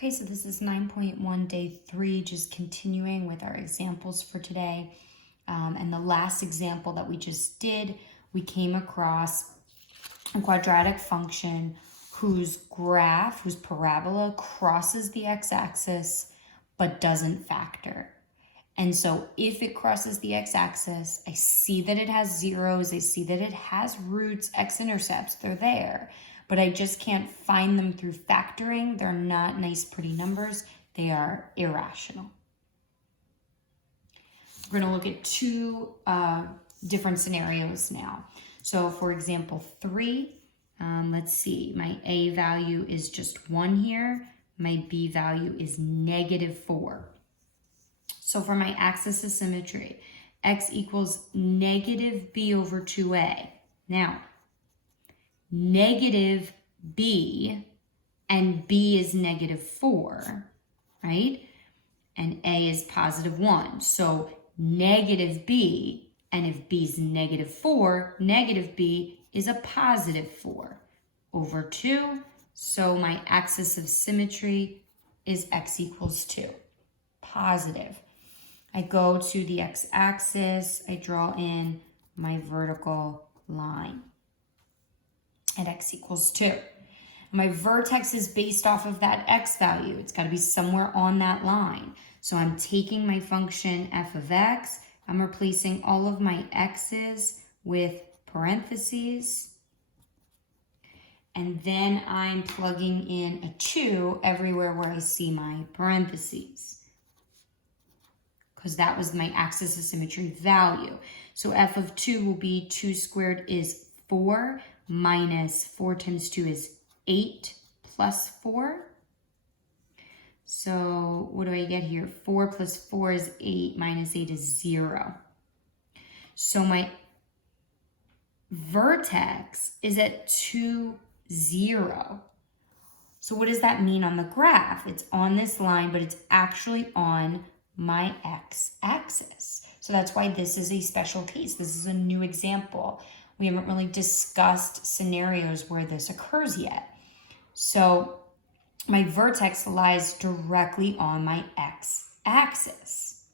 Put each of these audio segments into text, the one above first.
Okay, so this is 9.1 day 3, just continuing with our examples for today. And the last example that we just did, we came across a quadratic function whose graph, whose parabola crosses the x-axis but doesn't factor. And so if it crosses the x-axis, I see that it has zeros, I see that it has roots, x-intercepts, they're there, but I just can't find them through factoring. They're not nice, pretty numbers. They are irrational. We're gonna look at two different scenarios now. So for example, 3, let's see, my A value is just 1 here. My B value is -4. So for my axis of symmetry, x equals -b over 2a. Now, negative b and b is -4, right? And a is +1. So negative b, and if b is -4, negative b is a +4 over 2. So my axis of symmetry is x equals 2, positive. I go to the x-axis, I draw in my vertical line at x equals 2. My vertex is based off of that x value. It's got to be somewhere on that line. So I'm taking my function f of x, I'm replacing all of my x's with parentheses, and then I'm plugging in a 2 everywhere where I see my parentheses, because that was my axis of symmetry value. So f of 2 will be 2 squared is 4 minus 4 times 2 is 8 plus 4. So what do I get here? 4 plus 4 is 8 minus 8 is 0. So my vertex is at 2, 0. So what does that mean on the graph? It's on this line, but it's actually on my x-axis. So that's why this is a special case. This is a new example. We haven't really discussed scenarios where this occurs yet. So my vertex lies directly on my x-axis.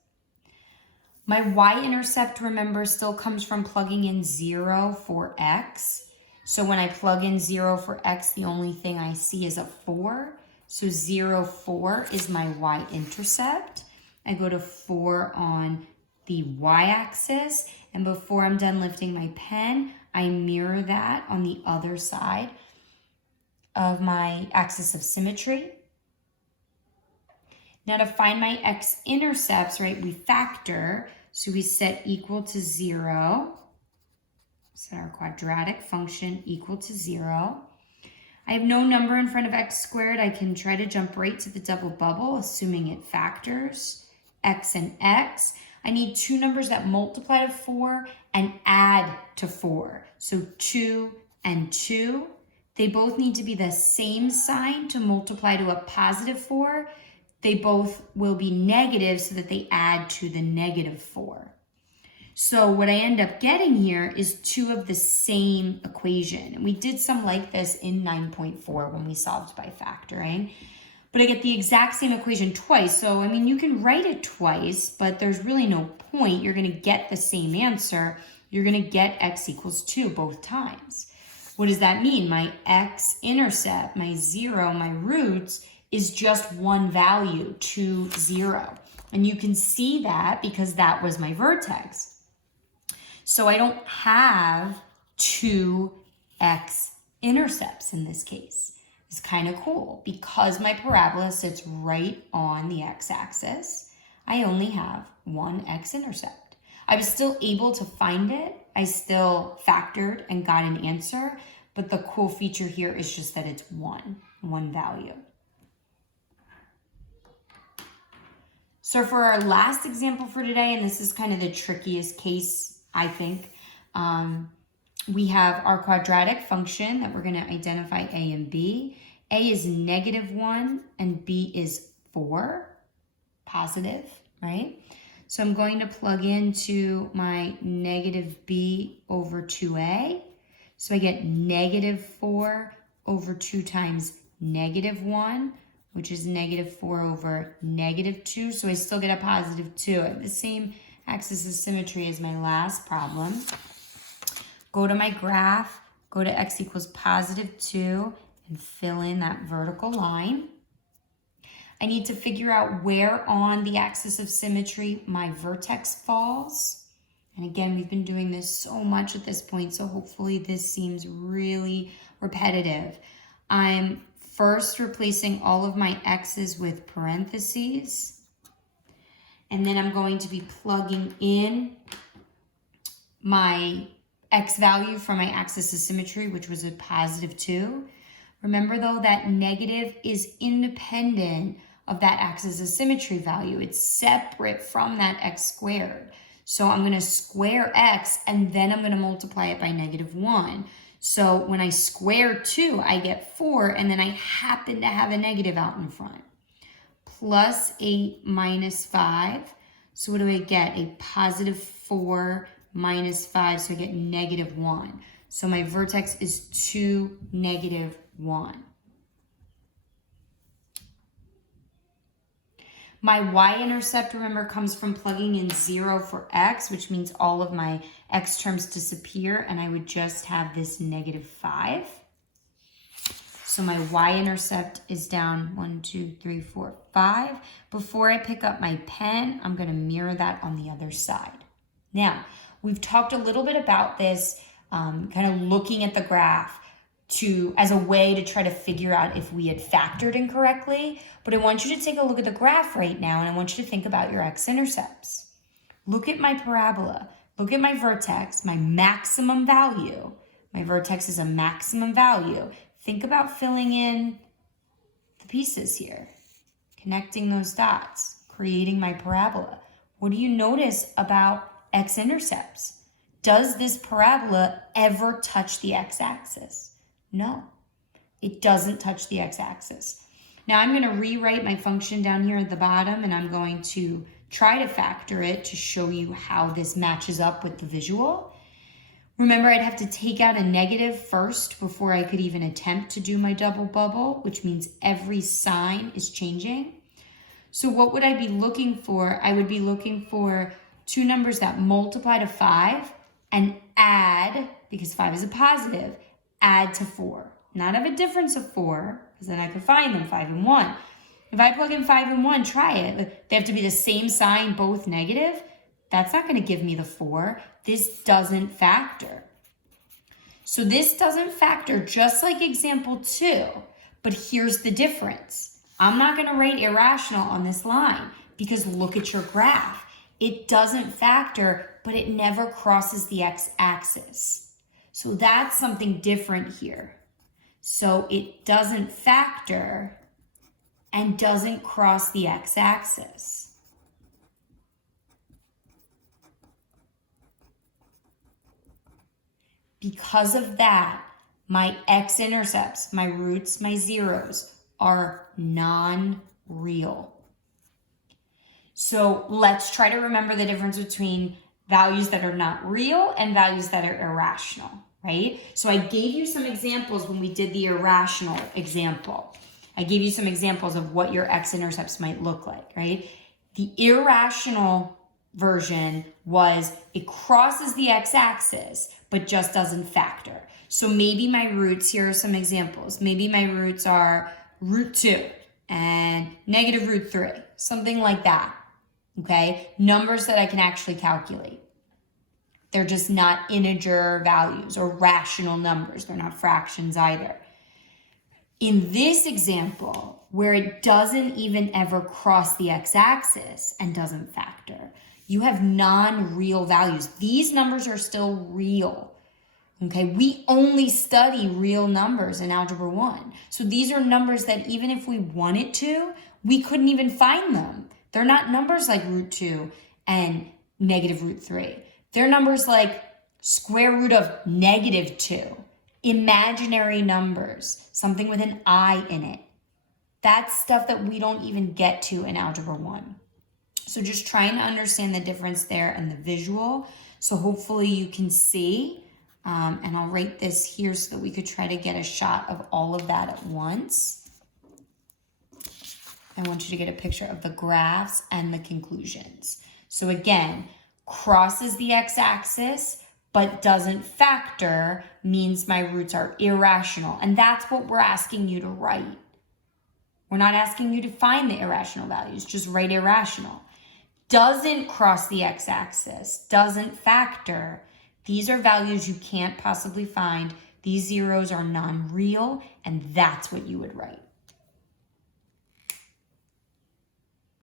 My y-intercept, remember, still comes from plugging in 0 for x. So when I plug in 0 for x, the only thing I see is a 4. So 0, 4 is my y-intercept. I go to 4 on the y-axis, and before I'm done lifting my pen, I mirror that on the other side of my axis of symmetry. Now to find my x-intercepts, right, we factor, so we set equal to 0. Set our quadratic function equal to 0. I have no number in front of x squared. I can try to jump right to the double bubble, assuming it factors x and x. I need two numbers that multiply to 4 and add to 4. So 2 and 2. They both need to be the same sign to multiply to a +4. They both will be negative so that they add to the -4. So what I end up getting here is 2 of the same equation. And we did some like this in 9.4 when we solved by factoring. But I get the exact same equation twice. So, I mean, you can write it twice, but there's really no point. You're going to get the same answer. You're going to get x equals 2 both times. What does that mean? My x-intercept, my 0, my roots, is just one value, 2, 0. And you can see that because that was my vertex. So I don't have 2 x-intercepts in this case. It's kind of cool. Because my parabola sits right on the x-axis, I only have 1 x-intercept. I was still able to find it. I still factored and got an answer, but the cool feature here is just that it's one value. So for our last example for today, and this is kind of the trickiest case, I think, we have our quadratic function that we're going to identify a and b. A is -1 and b is 4, positive, right? So I'm going to plug into my -b over 2a. So I get -4 over 2 times -1, which is negative 4 over negative 2. So I still get a positive 2. I have the same axis of symmetry as my last problem. Go to my graph, go to x equals positive 2, and fill in that vertical line. I need to figure out where on the axis of symmetry my vertex falls. And again, we've been doing this so much at this point, so hopefully this seems really repetitive. I'm first replacing all of my x's with parentheses. And then I'm going to be plugging in my x value from my axis of symmetry, which was a positive 2. Remember though that negative is independent of that axis of symmetry value. It's separate from that x squared. So I'm going to square x and then I'm going to multiply it by negative 1. So when I square 2, I get 4, and then I happen to have a negative out in front. Plus 8 minus 5. So what do I get? A positive 4 minus 5, so I get negative 1. So my vertex is 2, negative 1. My y-intercept, remember, comes from plugging in 0 for x, which means all of my x terms disappear, and I would just have this negative 5. So my y-intercept is down 1, 2, 3, 4, 5. Before I pick up my pen, I'm going to mirror that on the other side. Now, we've talked a little bit about this, kind of looking at the graph as a way to try to figure out if we had factored incorrectly. But I want you to take a look at the graph right now, and I want you to think about your x-intercepts. Look at my parabola. Look at my vertex, my maximum value. My vertex is a maximum value. Think about filling in the pieces here, connecting those dots, creating my parabola. What do you notice about x-intercepts? Does this parabola ever touch the x-axis? No, it doesn't touch the x-axis. Now I'm going to rewrite my function down here at the bottom, and I'm going to try to factor it to show you how this matches up with the visual. Remember, I'd have to take out a negative first before I could even attempt to do my double bubble, which means every sign is changing. So what would I be looking for? I would be looking for two numbers that multiply to 5 and add, because 5 is a positive, add to 4. Not have a difference of 4, because then I could find them, 5 and 1. If I plug in 5 and 1, try it. They have to be the same sign, both negative. That's not going to give me the 4. This doesn't factor. So this doesn't factor, just like example 2. But here's the difference. I'm not going to write irrational on this line, because look at your graph. It doesn't factor, but it never crosses the x-axis. So that's something different here. So it doesn't factor and doesn't cross the x-axis. Because of that, my x-intercepts, my roots, my zeros, are non-real. So let's try to remember the difference between values that are not real and values that are irrational, right? So I gave you some examples when we did the irrational example. I gave you some examples of what your x-intercepts might look like, right? The irrational version was it crosses the x-axis, but just doesn't factor. So maybe my roots, here are some examples. Maybe my roots are root 2 and negative root 3, something like that, okay? Numbers that I can actually calculate. They're just not integer values or rational numbers. They're not fractions either. In this example, where it doesn't even ever cross the x-axis and doesn't factor, you have non-real values. These numbers are still real. Okay, we only study real numbers in Algebra 1. So these are numbers that even if we wanted to, we couldn't even find them. They're not numbers like root 2 and negative root 3. They're numbers like square root of negative 2. Imaginary numbers, something with an I in it. That's stuff that we don't even get to in Algebra 1. So just trying to understand the difference there and the visual. So hopefully you can see. And I'll write this here so that we could try to get a shot of all of that at once. I want you to get a picture of the graphs and the conclusions. So again, crosses the x-axis, but doesn't factor means my roots are irrational. And that's what we're asking you to write. We're not asking you to find the irrational values, just write irrational. Doesn't cross the x-axis, doesn't factor. These are values you can't possibly find. These zeros are non-real, and that's what you would write.